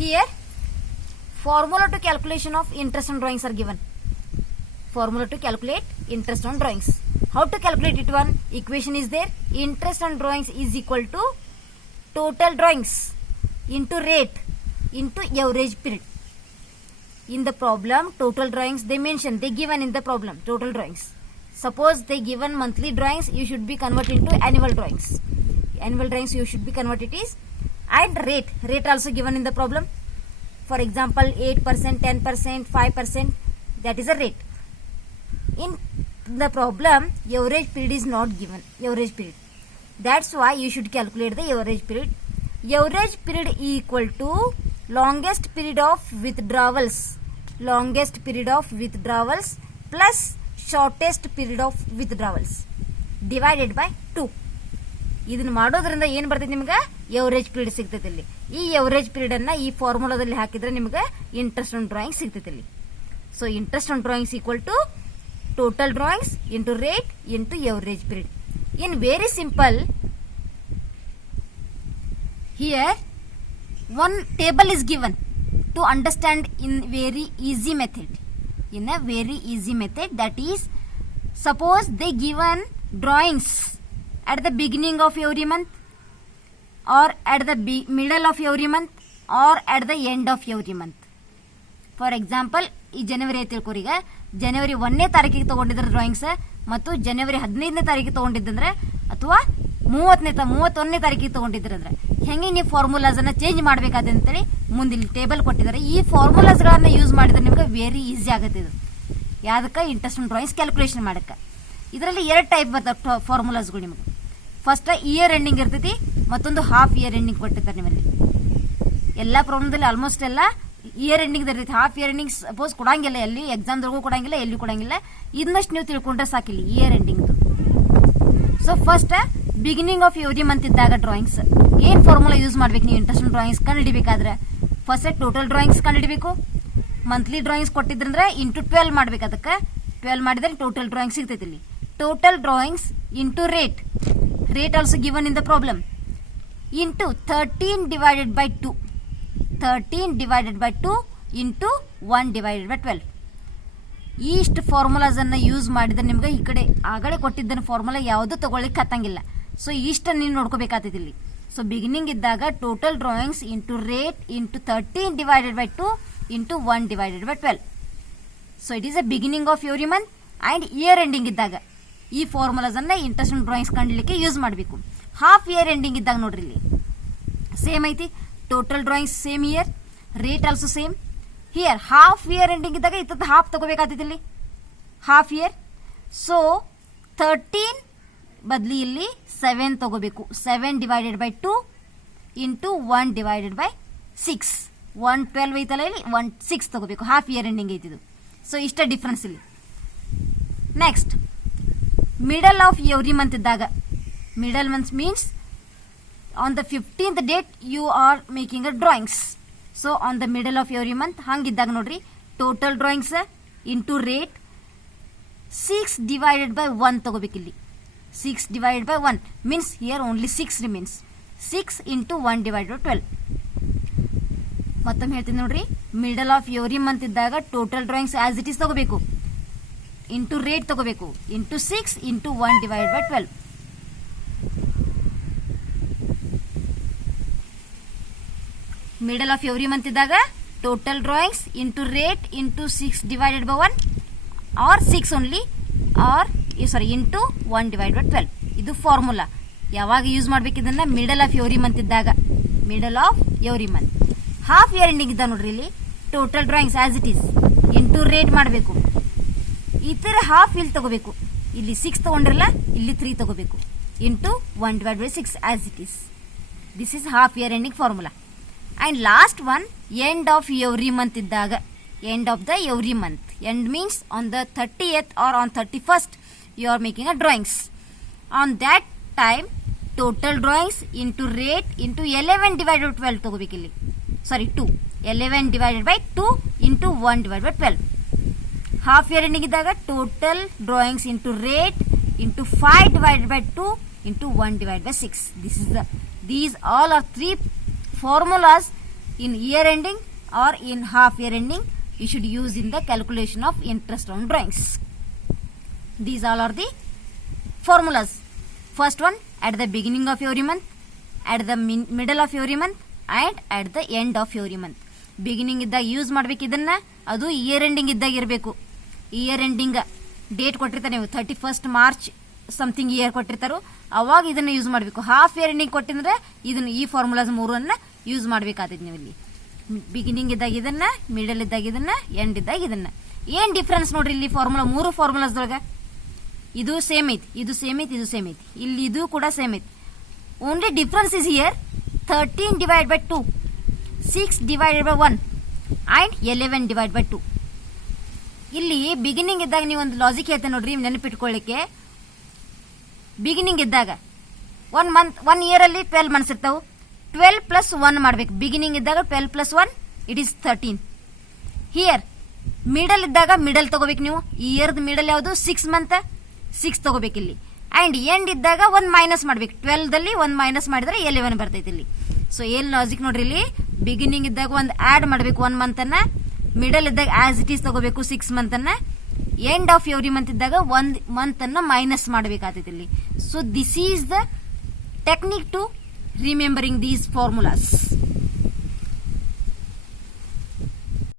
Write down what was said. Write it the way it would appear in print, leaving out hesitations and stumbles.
Here formula to calculation of interest on drawings are given. Formula to calculate interest on drawings. How to calculate it? One equation is there. Interest on drawings is equal to total drawings into rate into average period. In the problem, total drawings they mention, they given in the problem, total drawings. Suppose they given monthly drawings, you should be converted into annual drawings. Annual drawings you should be converted is, and rate also given in the problem. For example, 8%, 10%, 5%, that is a rate. In the problem, average period is not given, average period. That's why you should calculate the average period. Average period equal to longest period of withdrawals. Longest period of withdrawals plus shortest period of withdrawals divided by 2. ಇದನ್ನ ಮಾಡೋದ್ರಿಂದ ಏನು ಬರ್ತೈತೆ ನಿಮಗೆ average period ಸಿಗ್ತೈತೆ ಇಲ್ಲಿ. ಈ average period ಅನ್ನ ಈ ಫಾರ್ಮುಲಾದಲ್ಲಿ ಹಾಕಿದ್ರೆ ನಿಮಗೆ ಇಂಟ್ರೆಸ್ಟ್ ಆನ್ ಡ್ರಾಯಿಂಗ್ ಸಿಗ್ತೈತೆ ಇಲ್ಲಿ. So interest on drawings equal to total drawings into rate into average period. In very simple, here one table is given to understand in very easy method. In a very easy method, that is, suppose they given drawings at the beginning of every month or at the middle of every month or at the end of every month. For example, ಈ ಜನವರಿ ತಿಳ್ಕೊರೀಗ ಜನವರಿ 1ನೇ ತಾರೀಕಿಗೆ ತಗೊಂಡಿದ್ರೆ drawings ಮತ್ತು ಜನವರಿ 15ನೇ ತಾರೀಕಿಗೆ ತಗೊಂಡಿದ್ದಂದ್ರೆ ಅಥವಾ 31ನೇ ತಾರೀಕಿಗೆ ತಗೊಂಡಿದ್ರೆ ಅಂದ್ರೆ ಹೆಂಗೆ ನೀವು formulas ಅನ್ನ ಚೇಂಜ್ ಮಾಡಬೇಕಾದ ಅಂತೇಳಿ ಮುಂದೆ ಇಲ್ಲಿ ಟೇಬಲ್ ಕೊಟ್ಟಿದ್ದಾರೆ. ಈ ಫಾರ್ಮುಲಾಸ್ ಗಳನ್ನ ಯೂಸ್ ಮಾಡಿದ್ರೆ ನಿಮ್ಗೆ ವೆರಿ ಈಸಿ ಆಗುತ್ತೆ. ಇದು ಯಾವ್ದಕ್ಕೆ ಇಂಟ್ರೆಸ್ಟ್ ಆನ್ ಡ್ರಾಯಿಂಗ್ಸ್ ಕ್ಯಾಲ್ಕುಲೇಷನ್ ಮಾಡಕ್ಕೆ. ಇದರಲ್ಲಿ 2 ಟೈಪ್ ಬರ್ತಾವೆ ಫಾರ್ಮುಲಾಸ್ಗಳು ನಿಮಗೆ. ಫಸ್ಟ್ ಇಯರ್ ಎಂಡಿಂಗ್ ಇರ್ತೈತಿ, ಮತ್ತೊಂದು ಹಾಫ್ ಇಯರ್ ಎಂಡಿಂಗ್ ಕೊಟ್ಟಿರ್ತಾರೆ ನಿಮ್ಮಲ್ಲಿ. ಎಲ್ಲ ಪ್ರಾಬ್ಲಮ್ದಲ್ಲಿ ಆಲ್ಮೋಸ್ಟ್ ಎಲ್ಲ ಇಯರ್ ಎಂಡಿಂಗ್ ಇರ್ತೈತಿ. ಹಾಫ್ ಇಯರ್ ಎಂಡಿಂಗ್ ಸಪೋಸ್ ಕೊಡಂಗಿಲ್ಲ, ಎಲ್ಲಿ ಎಕ್ಸಾಮ್ದೊಳಗೂ ಕೊಡಂಗಿಲ್ಲ, ಎಲ್ಲಿ ಕೊಡಂಗಿಲ್ಲ. ಇದನ್ನಷ್ಟು ನೀವು ತಿಳ್ಕೊಂಡ್ರೆ ಸಾಕಿಲ್ಲ year ending. So first beginning of every month ಇದ್ದಾಗ ಡ್ರಾಯಿಂಗ್ಸ್ ಏನ್ ಫಾರ್ಮುಲಾ ಯೂಸ್ ಮಾಡ್ಬೇಕು ನೀವು ಇಂಟ್ರೆಸ್ಟ್ ಡ್ರಾಯಿಂಗ್ಸ್ ಕಂಡುಹಿಡಿಬೇಕಾದ್ರೆ? ಫಸ್ಟ್ ಟೋಟಲ್ ಡ್ರಾಯಿಂಗ್ಸ್ ಕಂಡುಹಿಡಿಬೇಕು. ಮಂತ್ಲಿ ಡ್ರಾಯಿಂಗ್ಸ್ ಕೊಟ್ಟಿದ್ರಂದ್ರೆ ಇಂಟು 12 ಮಾಡ್ಬೇಕು. ಅದಕ್ಕೆ 12 ಮಾಡಿದ್ರೆ ಟೋಟಲ್ ಡ್ರಾಯಿಂಗ್ ಸಿಗ್ತೈತಿ ಇಲ್ಲಿ. Total drawings into rate also given in the problem, into 13 divided by 2. 13 divided by 2 into 1 divided by 12. ಇಷ್ಟು ಫಾರ್ಮುಲಾಸ್ ಅನ್ನ ಯೂಸ್ ಮಾಡಿದ್ರೆ ನಿಮ್ಗೆ ಈ ಕಡೆ ಆಗಲೇ ಕೊಟ್ಟಿದ್ದ ಫಾರ್ಮುಲಾ ಯಾವುದು ತಗೊಳ್ಳಿಕ್ಕೆ ಹತ್ತಂಗಿಲ್ಲ. ಸೊ ಇಷ್ಟ ನೀವು ನೋಡ್ಕೋಬೇಕಾಗ್ತೈತಿ ಇಲ್ಲಿ. ಸೊ ಬಿಗಿನಿಂಗ್ ಇದ್ದಾಗ total drawings into rate into 13 divided by 2 into 1 divided by 12. So it is a beginning of every month and year ending ಇದ್ದಾಗ ಈ ಫಾರ್ಮುಲಾಸ್ ಅನ್ನ ಇಂಟ್ರೆಸ್ಟ್ ಆನ್ ಡ್ರಾಯಿಂಗ್ಸ್ ಕಂಡಿಲಿಕ್ಕೆ ಯೂಸ್ ಮಾಡಬೇಕು. ಹಾಫ್ ಇಯರ್ ಎಂಡಿಂಗ್ ಇದ್ದಾಗ ನೋಡ್ರಿ ಇಲ್ಲಿ same ಐತಿ. Total drawings same year, rate also same. Here half year ending ಇದ್ದಾಗ ಇತ್ತ ಹಾಫ್ ತಗೋಬೇಕಾಗ್ತೈತಿ ಇಲ್ಲಿ, ಹಾಫ್ ಇಯರ್. ಸೊ 13 ಬದ್ಲಿ ಇಲ್ಲಿ 7 ತಗೋಬೇಕು. 7 divided by 2 into 1 divided by 6. 112 ಐತಲ್ಲ ಇಲ್ಲಿ, 16 ತಗೋಬೇಕು. ಹಾಫ್ ಇಯರ್ ಎಂಡಿಂಗ್ ಐತಿದು. ಸೊ ಇಷ್ಟ ಡಿಫ್ರೆನ್ಸ್ ಇಲ್ಲಿ. Next middle of every month ಇದ್ದಾಗ, middle month means on the 15th date you are making a drawings. So on the middle of every month ಹಂಗಿದ್ದಾಗ ನೋಡ್ರಿ total drawings into rate 6 divided by 1 ತಗೋಬೇಕಿಲ್ಲಿ. 6 divided by 1 means here only 6 remains. 6 into 1 divided by 12. ಮತ್ತೊಮ್ಮೆ ಹೇಳ್ತೀನಿ ನೋಡ್ರಿ, middle of every month ಇದ್ದಾಗ total drawings as it is ತಗೋಬೇಕು, into rate ತಗೋಬೇಕು, into 6 into 1 divided by 12. Middle of every month ಇದ್ದಾಗ total drawings into rate into 6 divided by 1 or 6 only or into 1 divided by 12. ಇದು formula. ಯಾವಾಗ use ಮಾಡ್ಬೇಕು ಇದನ್ನ? Middle of every month ಇದ್ದಾಗ. Middle of every month. Half year ending ಇದ್ದಾಗ ನೋಡ್ರಿ ಇಲ್ಲಿ total drawings as it is into rate ಮಾಡಬೇಕು. ಈ ತರ ಹಾಫ್ ಇಲ್ಲಿ ತಗೋಬೇಕು. ಇಲ್ಲಿ 6 ತಗೊಂಡ್ರಲ್ಲ, ಇಲ್ಲಿ 3 ತಗೋಬೇಕು. Into 1 divided by 6 as it is. This is half year ending formula. And last one end of every month ಇದ್ದಾಗ. End of the every month. End means on the 30th or on 31st you are making a drawings. On that time total drawings into rate into 11 divided by 12 ತಗೋಬೇಕಿಲ್ಲಿ. Sorry 2. 11 divided by 2 into 1 divided by 12. Half year ending ಇದ್ದಾಗ total drawings into rate into 5 divided by 2 into 1 divided by 6. These all are 3 formulas in year ending or in half year ending you should use in the calculation of interest on drawings. These all are the formulas. First one at the beginning of every month, at the middle of every month and at the end of every month. Beginning ಇದ್ದಾಗ use ಮಾಡ್ಬೇಕು ಇದನ್ನ, ಅದು year ending ಇದ್ದಾಗ ಇರಬೇಕು. Year ending date ಕೊಟ್ಟಿರ್ತಾರೆ, ನೀವು 31st March something year ಕೊಟ್ಟಿರ್ತಾರೋ ಅವಾಗ ಇದನ್ನ ಯೂಸ್ ಮಾಡಬೇಕು. ಹಾಫ್ ಇಯರ್ ಎಂಡಿಂಗ್ ಕೊಟ್ಟಿದ್ರೆ ಇದನ್ನ ಈ ಫಾರ್ಮುಲಾಸ್ ಮೂರನ್ನ ಯೂಸ್ ಮಾಡ್ಬೇಕಾಗ್ತದೆ. ನೀವು ಇಲ್ಲಿ ಬಿಗಿನಿಂಗ್ ಇದ್ದಾಗ ಇದನ್ನ, ಮಿಡಲ್ ಇದ್ದಾಗ ಇದನ್ನ, ಎಂಡ್ ಇದ್ದಾಗ ಇದನ್ನ. ಏನ್ ಡಿಫ್ರೆನ್ಸ್ ನೋಡ್ರಿ ಇಲ್ಲಿ ಫಾರ್ಮುಲಾ, ಮೂರು ಫಾರ್ಮುಲಾಸ್ ಒಳಗ ಇದು ಸೇಮ್ ಐತಿ, ಇದು ಸೇಮ್ ಐತಿ, ಇದು ಸೇಮ್ ಐತಿ, ಇಲ್ಲಿ ಇದು ಕೂಡ ಸೇಮ್ ಐತಿ. Only difference is here 13 divided by 2, 6 divided by 1 and 11 divided by 2. ಇಲ್ಲಿ ಬಿಗಿನಿಂಗ್ ಇದ್ದಾಗ ನೀವು ಒಂದು ಲಾಜಿಕ್ ಹೇಳ್ತೇನೆ ನೋಡ್ರಿ ನೆನಪಿಟ್ಕೊಳ್ಳಿಕ್ಕೆ. ಬಿಗಿನಿಂಗ್ ಇದ್ದಾಗ 1 ಇಯರ್ ಅಲ್ಲಿ 12 ಮಂತ್ಸ್ ಇರ್ತಾವೆ. 12 plus 1 ಮಾಡ್ಬೇಕು. ಬಿಗಿನಿಂಗ್ ಇದ್ದಾಗ 12 plus 1 it is 13. Here middle ಇದ್ದಾಗ ಮಿಡಲ್ ತಗೋಬೇಕು ನೀವು. ಇಯರ್ದ ಮಿಡಲ್ ಯಾವುದು? 6 ಮಂತ್, 6 ತಗೋಬೇಕು ಇಲ್ಲಿ. ಅಂಡ್ ಎಂಡ್ ಇದ್ದಾಗ 1 ಮೈನಸ್ ಮಾಡ್ಬೇಕು. 12 ದಲ್ಲಿ 1 ಮೈನಸ್ ಮಾಡಿದ್ರೆ 11 ಬರ್ತೈತಿ ಇಲ್ಲಿ. ಸೊ ಏನ್ ಲಾಜಿಕ್ ನೋಡ್ರಿ, ಇಲ್ಲಿ ಬಿಗಿನಿಂಗ್ ಇದ್ದಾಗ ಒಂದು ಆಡ್ ಮಾಡಬೇಕು 1 ಮಂತ್ ಅನ್ನ, ಮಿಡಲ್ ಇದ್ದಾಗ ಆಸ್ ಇಟ್ ಈಸ್ ತಗೋಬೇಕು 6 ಮಂತ್ ಅನ್ನ, ಎಂಡ್ ಆಫ್ ಎವ್ರಿ ಮಂತ್ ಇದ್ದಾಗ 1 ಮಂತ್ ಅನ್ನ ಮೈನಸ್ ಮಾಡಬೇಕಾಗ್ತೈತಿ ಇಲ್ಲಿ. So this is the technique to remembering these formulas.